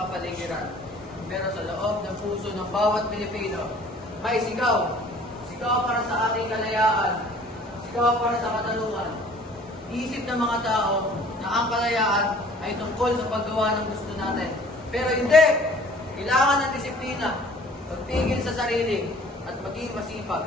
kapaligiran. Pero sa loob ng puso ng bawat Pilipino, may sigaw. Sigaw para sa ating kalayaan. Sigaw para sa katanungan. Isip ng mga tao na ang kalayaan ay tungkol sa paggawa ng gusto natin. Pero hindi! Kailangan ng disiplina, pagpigil sa sarili, at maging masipag.